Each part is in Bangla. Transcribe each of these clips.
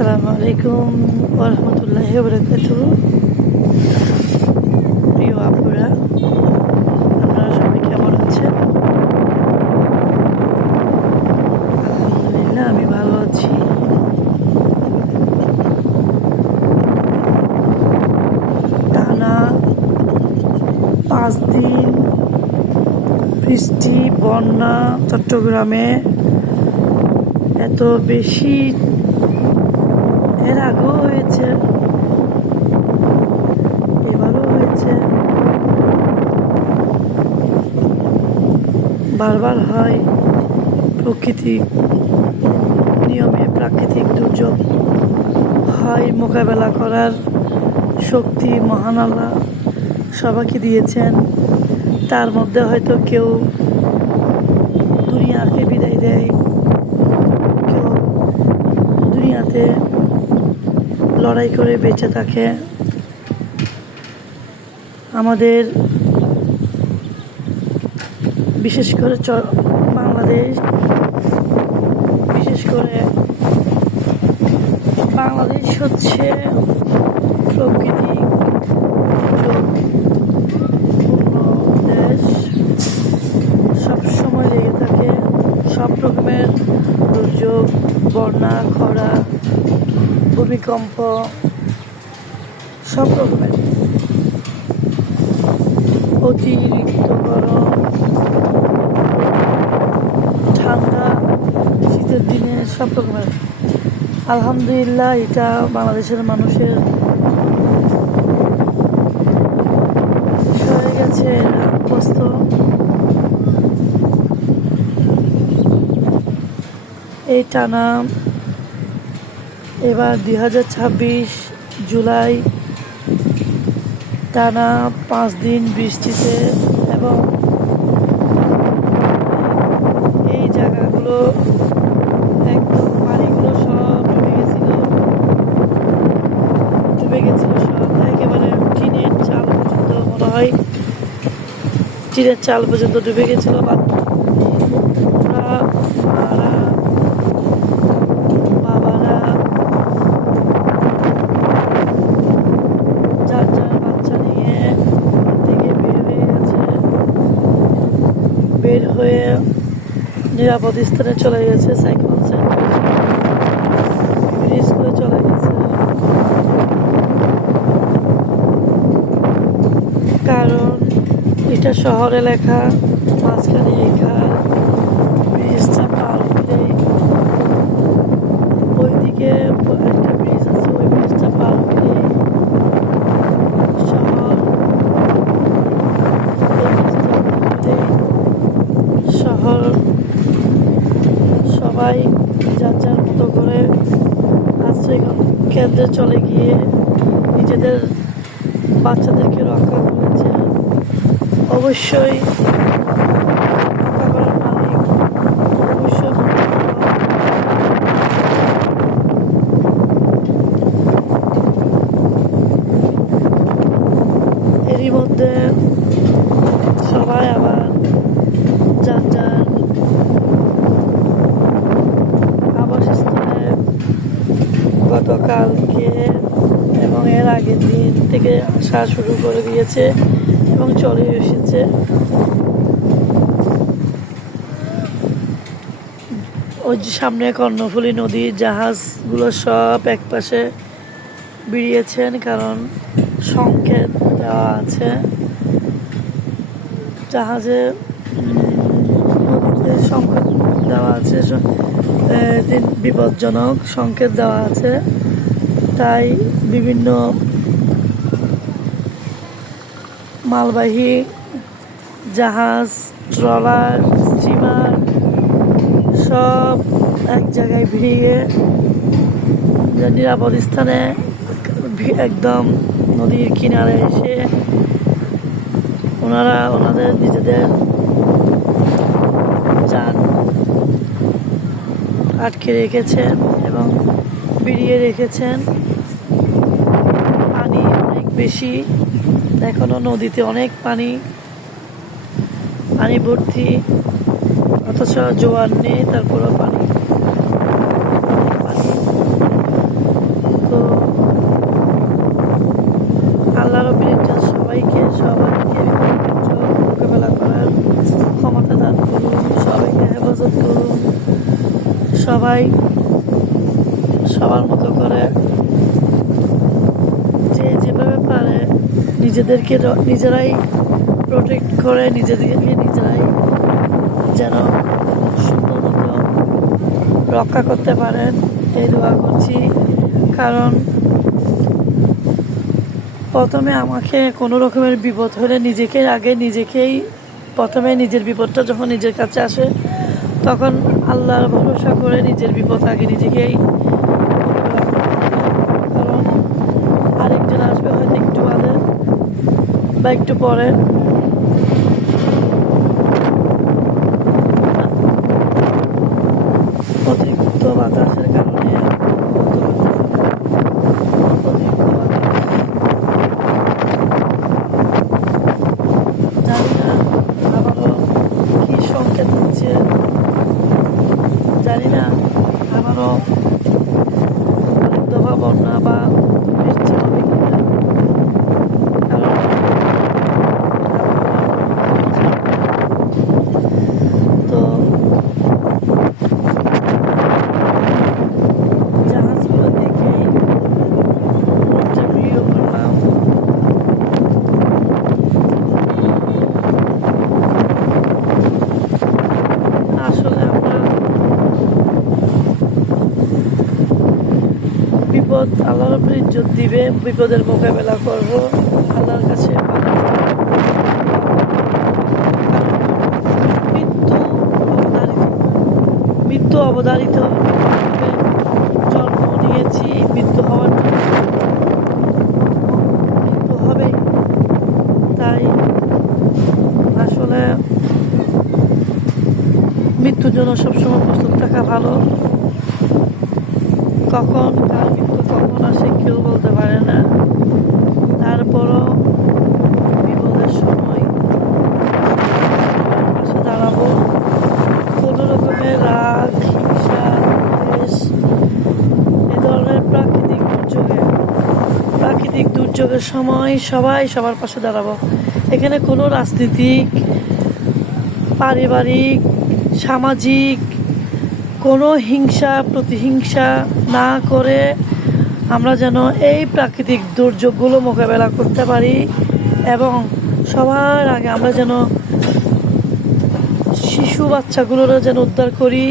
আসসালামু আলাইকুম ওয়া রাহমাতুল্লাহি ওয়া বারাকাতুহু। প্রিয় আপুরা, আপনারা সবাই কেমন আছেন? আলহামদুলিল্লাহ, আমি ভালো আছি। টানা 5 দিন বৃষ্টি, বন্যা চট্টগ্রামে এত বেশি, এর আগেও হয়েছে, এবারও হয়েছে, বারবার হয়। প্রকৃতিক নিয়মে প্রাকৃতিক দুর্যোগ হয়, মোকাবেলা করার শক্তি মহান আল্লাহ সবাইকে দিয়েছেন। তার মধ্যে হয়তো কেউ দুনিয়াকে বিদায় দেয়, কেউ দুনিয়াতে লড়াই করে বেঁচে থাকে। আমাদের বিশেষ করে বাংলাদেশ, বিশেষ করে বাংলাদেশ হচ্ছে প্রকৃতিক দুর্যোগপূর্ণ দেশ। সবসময় লেগে থাকে সব রকমের দুর্যোগ, বন্যা, খরা, ভূমিকম্প, সব রকমের অতিরিক্ত গরম, ঠান্ডা, শীতের দিনে সব রকমের। আলহামদুলিল্লাহ, এটা বাংলাদেশের মানুষের হয়ে গেছে অভ্যস্ত। এই টানা এবার 2026 জুলাই টানা 5 দিন বৃষ্টিতে, এবং এই জায়গাগুলো একদম পানিগুলো সব ডুবে গেছিল সব, একেবারে টিনের চাল পর্যন্ত, মনে হয় টিনের চাল পর্যন্ত ডুবে গেছিল। মারা, বাবারা যার যার বাচ্চা নিয়ে ঘর থেকে বের হয়ে গেছে, বের হয়ে নিরাপদ স্থানে চলে গেছে, সাইকেল স্কুলে চলে গেছে। কারণ এটা শহর এলাকা, মাঝখানে এই খাল, ব্রিজটা পার হলেই ওইদিকে একটা ব্রিজ আছে, ওই ব্রিজটা পার হলেই শহর। শহর সবাই যার যার মতো করে আশ্রয় কেন্দ্রে চলে গিয়ে নিজেদের বাচ্চাদেরকে রক্ষা করেছে। অবশ্যই রক্ষা করার মালিক অবশ্যই এরই মধ্যে সবাই আবার যার যার আবাসস্থলে গতকালকে এবং এর আগের দিন থেকে আসা শুরু করে দিয়েছে এবং চলে এসেছে। ওই যে সামনে কর্ণফুলী নদীর জাহাজগুলো সব একপাশে বেরিয়েছেন, কারণ সংকেত দেওয়া আছে জাহাজে, নদীতে সংকেত দেওয়া আছে, বিপজ্জনক সংকেত দেওয়া আছে। তাই বিভিন্ন মালবাহী জাহাজ, ট্রলার, স্টিমার সব এক জায়গায় ভিড়িয়ে নিরাপদ স্থানে একদম নদীর কিনারে এসে ওনারা ওনাদের নিজেদের যান আটকে রেখেছেন এবং বেরিয়ে রেখেছেন। পানি অনেক বেশি, এখনো নদীতে অনেক পানি ভর্তি, অথচ জোয়ার নেই, তারপরেও পানি। সবাই সবার মতো করে যে যেভাবে পারে নিজেদেরকে নিজেরাই প্রোটেক্ট করে নিজেদেরকে নিজেরাই যেন সুন্দর মতো রক্ষা করতে পারেন এই দোয়া করছি। কারণ প্রথমে আমাকে কোনো রকমের বিপদ হলে নিজেকেই প্রথমে নিজের বিপদটা যখন নিজের কাছে আসে তখন আল্লাহর ভরসা করে নিজের বিপদ আগে নিজেকেই মোকাবেলা করতে হবে। কারণ আরেকজন আসবে হয়তো একটু বাদে বা একটু পরে। অতিরিক্ত বাতাসের কারণে অতিরিক্ত বাতাস জানি না আবারও কি সংকেত দিচ্ছে, জানি না আবারও অনেক দফা বন্যা বা বৃষ্টি হবে কিনা। কারণ তো জাহাজগুলো দেখেই একটা ভিডিও করলাম। আসলে আমরা বিপদ আল্লাহর উপর ইজ্জত দিবে, বিপদের মোকাবেলা করব, আল্লাহর কাছে মৃত্যু অবধারিত, মৃত্যু অবধারিত, জন্ম নিয়েছি মৃত্যু হওয়ার জন্য, মৃত্যু হবে। তাই আসলে মৃত্যুর জন্য সবসময় প্রস্তুত থাকা ভালো। কখন কার মৃত্যু কখন আসে কেউ বলতে পারে না। তারপরও বিপদের সময় পাশে দাঁড়াবো। কোনো রকমের রাগ, হিংসা, দেশ এ ধরনের প্রাকৃতিক দুর্যোগের সময় সবাই সবার পাশে দাঁড়াবো। এখানে কোনো রাজনীতিক, পারিবারিক, সামাজিক কোনো হিংসা প্রতিহিংসা না করে আমরা যেন এই প্রাকৃতিক দুর্যোগগুলো মোকাবেলা করতে পারি এবং সবার আগে আমরা যেন শিশু বাচ্চাগুলোরও যেন উদ্ধার করি,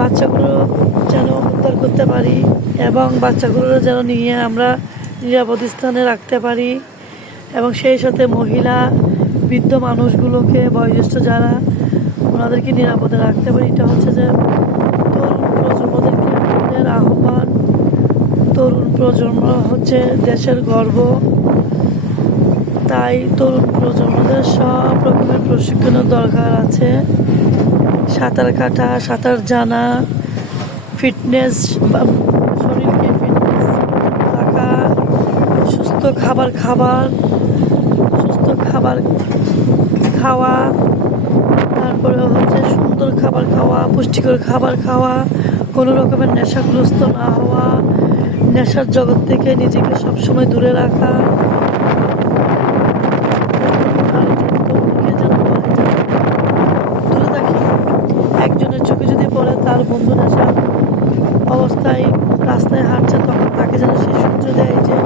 বাচ্চাগুলো যেন উদ্ধার করতে পারি এবং বাচ্চাগুলোরও যেন নিয়ে আমরা নিরাপদ স্থানে রাখতে পারি এবং সেই সাথে মহিলা, বৃদ্ধ মানুষগুলোকে, বয়োজ্যেষ্ঠ যারা, ওনাদেরকে নিরাপদে রাখতে পারি। এটা হচ্ছে যে তরুণ প্রজন্মদেরকে আমাদের আহ্বান। তরুণ প্রজন্ম হচ্ছে দেশের গর্ব। তাই তরুণ প্রজন্মদের সব রকমের প্রশিক্ষণের দরকার আছে। সাঁতার কাটা, সাঁতার জানা, ফিটনেস, শরীরকে ফিটনেস রাখা, সুস্থ খাবার খাওয়া, তারপরে হচ্ছে সুন্দর খাবার খাওয়া, পুষ্টিকর খাবার খাওয়া, কোনো রকমের নেশাগ্রস্ত না হওয়া, নেশার জগৎ থেকে নিজেকে সবসময় দূরে রাখা। দূরে থাকি। একজনের চোখে যদি পড়ে তার বন্ধু নেশা অবস্থায় রাস্তায় হাঁটছে তখন তাকে যেন সে সূত্র দেয় যে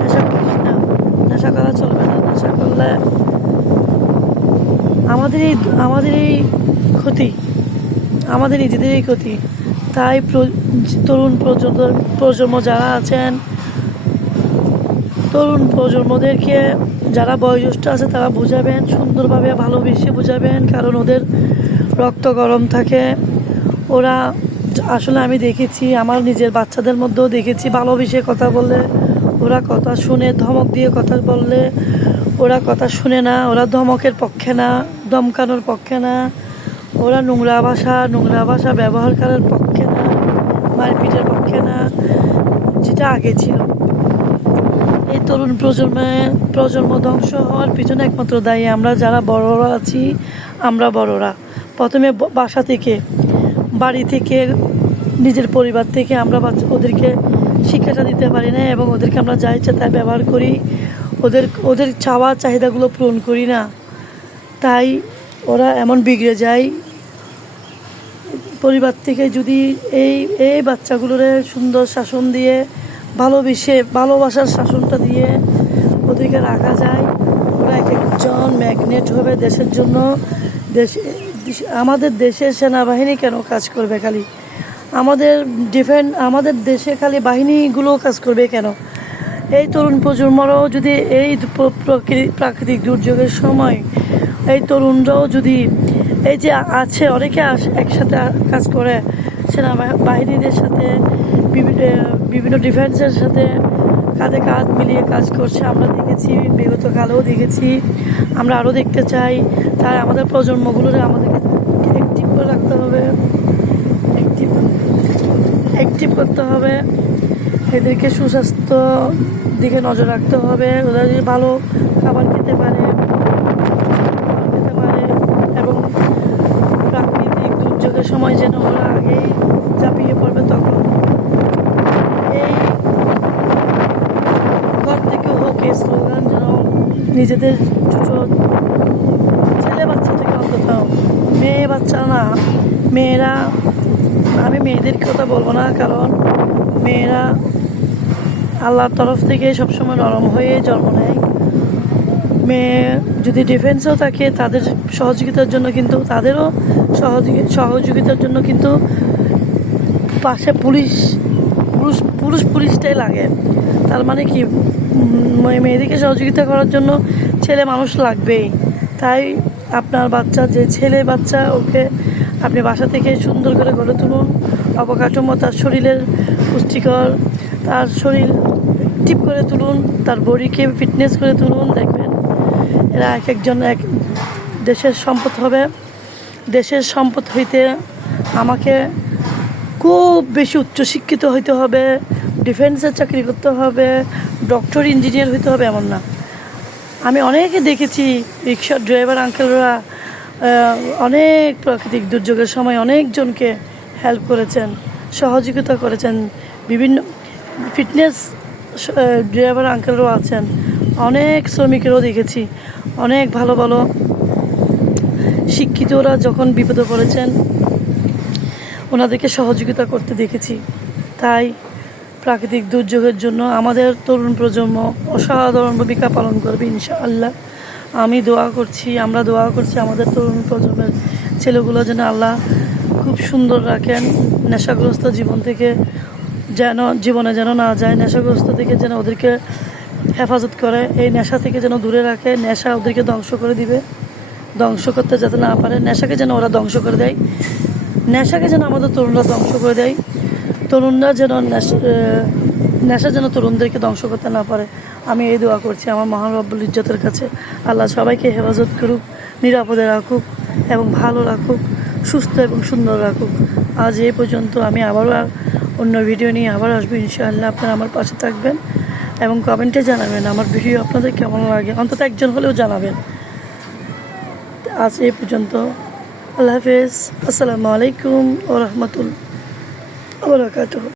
নেশা করিস না, নেশা করা চলবে না, নেশা করলে আমাদের এই ক্ষতি, আমাদের নিজেদেরই ক্ষতি। তাই তরুণ প্রজন্ম যারা আছেন, তরুণ প্রজন্মদেরকে যারা বয়োজ্যেষ্ঠ আছে তারা বোঝাবেন, সুন্দরভাবে ভালোবেসে বোঝাবেন। কারণ ওদের রক্ত গরম থাকে। ওরা আসলে আমি দেখেছি, আমার নিজের বাচ্চাদের মধ্যেও দেখেছি, ভালোবেসে কথা বললে ওরা কথা শুনে, ধমক দিয়ে কথা বললে ওরা কথা শুনে না। ওরা ধমকের পক্ষে না, ধমকানোর পক্ষে না। ওরা নোংরা ভাষা ব্যবহার করার পক্ষে না, মারপিটের পক্ষে না, যেটা আগে ছিল। এই তরুণ প্রজন্ম ধ্বংস হওয়ার পিছনে একমাত্র দায়ী আমরা যারা বড়রা আছি। আমরা বড়রা প্রথমে বাসা থেকে, বাড়ি থেকে, নিজের পরিবার থেকে আমরা ওদেরকে শিক্ষাটা দিতে পারি না এবং ওদেরকে আমরা যা ইচ্ছা তাই ব্যবহার করি, ওদের চাওয়া চাহিদাগুলো পূরণ করি না। তাই ওরা এমন বিগড়ে যায়। পরিবার থেকে যদি এই এই বাচ্চাগুলোরে সুন্দর শাসন দিয়ে ভালোবাসার শাসনটা দিয়ে ওদেরকে রাখা যায়, ওরা এক একজন ম্যাগনেট হবে দেশের জন্য। আমাদের দেশের সেনাবাহিনী কেন কাজ করবে খালি, আমাদের দেশে খালি বাহিনীগুলো কাজ করবে কেন? এই তরুণ প্রজন্মরাও যদি এই প্রাকৃতিক দুর্যোগের সময় এই তরুণরাও যদি এই যে আছে অনেকে একসাথে কাজ করে সেনাবাহিনীদের সাথে, বিভিন্ন ডিফেন্সের সাথে কাঁধে কাঁধ মিলিয়ে কাজ করছে, আমরা দেখেছি, বিগত কালেও দেখেছি, আমরা আরও দেখতে চাই। তাই আমাদের প্রজন্মগুলোরে আমাদেরকে অ্যাক্টিভ করে রাখতে হবে, অ্যাক্টিভ করতে হবে, এদেরকে সুস্বাস্থ্য দিকে নজর রাখতে হবে। ওরা যদি ভালো খাবার খেতে পারে এবং প্রাকৃতিক দুর্যোগের সময় যেন ওরা আগেই ঝাঁপিয়ে পড়বে, তখন এই ঘর থেকে হোক এই স্লোগান যেন নিজেদের ছোট ছেলে বাচ্চা থেকে, অন্তত মেয়ে বাচ্চা না, মেয়েরা, আমি মেয়েদের কথা বলবো না, কারণ মেয়েরা আল্লাহর তরফ থেকে সবসময় নরম হয়ে জন্ম নেয়। মেয়ে যদি ডিফেন্সেও থাকে তাদের সহযোগিতার জন্য, কিন্তু তাদেরও সহযোগিতার জন্য কিন্তু পাশে পুলিশটাই লাগে। তার মানে কি, মেয়েদেরকে সহযোগিতা করার জন্য ছেলে মানুষ লাগবেই। তাই আপনার বাচ্চা, যে ছেলে বাচ্চা, ওকে আপনি বাসা থেকে সুন্দর করে গড়ে তুলুন, অবকাঠামো, তার শরীরের পুষ্টিকর, তার শরীর টিপ করে তুলুন, তার বডিকে ফিটনেস করে তুলুন। দেখবেন এরা এক একজন এক দেশের সম্পদ হবে। দেশের সম্পদ হইতে আমাকে খুব বেশি উচ্চশিক্ষিত হইতে হবে, ডিফেন্সের চাকরি করতে হবে, ডক্টর ইঞ্জিনিয়ার হইতে হবে এমন না। আমি অনেকে দেখেছি, রিক্সার ড্রাইভার আঙ্কেলরা অনেক প্রাকৃতিক দুর্যোগের সময় অনেকজনকে হেল্প করেছেন, সহযোগিতা করেছেন। বিভিন্ন ফিটনেস ড্রাইভার আঙ্কেলরাও আছেন, অনেক শ্রমিকেরও দেখেছি, অনেক ভালো ভালো শিক্ষিতরা যখন বিপদে পড়েছেন ওনাদেরকে সহযোগিতা করতে দেখেছি। তাই প্রাকৃতিক দুর্যোগের জন্য আমাদের তরুণ প্রজন্ম অসাধারণ ভূমিকা পালন করবে ইনশাআল্লাহ। আমরা দোয়া করছি আমাদের তরুণ প্রজন্মের ছেলেগুলো যেন আল্লাহ খুব সুন্দর রাখেন, নেশাগ্রস্ত জীবন থেকে জীবনে যেন না যায়, নেশাগ্রস্ত থেকে যেন ওদেরকে হেফাজত করে, এই নেশা থেকে যেন দূরে রাখে। নেশা ওদেরকে ধ্বংস করে দিবে, ধ্বংস করতে যাতে না পারে, নেশাকে যেন ওরা ধ্বংস করে দেয়, নেশাকে যেন আমাদের তরুণরা ধ্বংস করে দেয়, তরুণরা যেন নেশা যেন তরুণদেরকে ধ্বংস করতে না পারে। আমি এই দোয়া করছি আমার মহান রব্বুল ইজ্জতের কাছে, আল্লাহ সবাইকে হেফাজত করুক, নিরাপদে রাখুক এবং ভালো রাখুক, সুস্থ এবং সুন্দর রাখুক। আজ এই পর্যন্ত। আমি আবারও অন্য ভিডিও নিয়ে আবার আসবো ইনশাআল্লাহ। আপনারা আমার পাশে থাকবেন এবং কমেন্টে জানাবেন আমার ভিডিও আপনাদের কেমন লাগে, অন্তত একজন হলেও জানাবেন। আজ এই পর্যন্ত, আল্লাহ হাফেজ, আসসালামু আলাইকুম ওয়া রাহমাতুল্লাহি ওয়া বারাকাতুহু।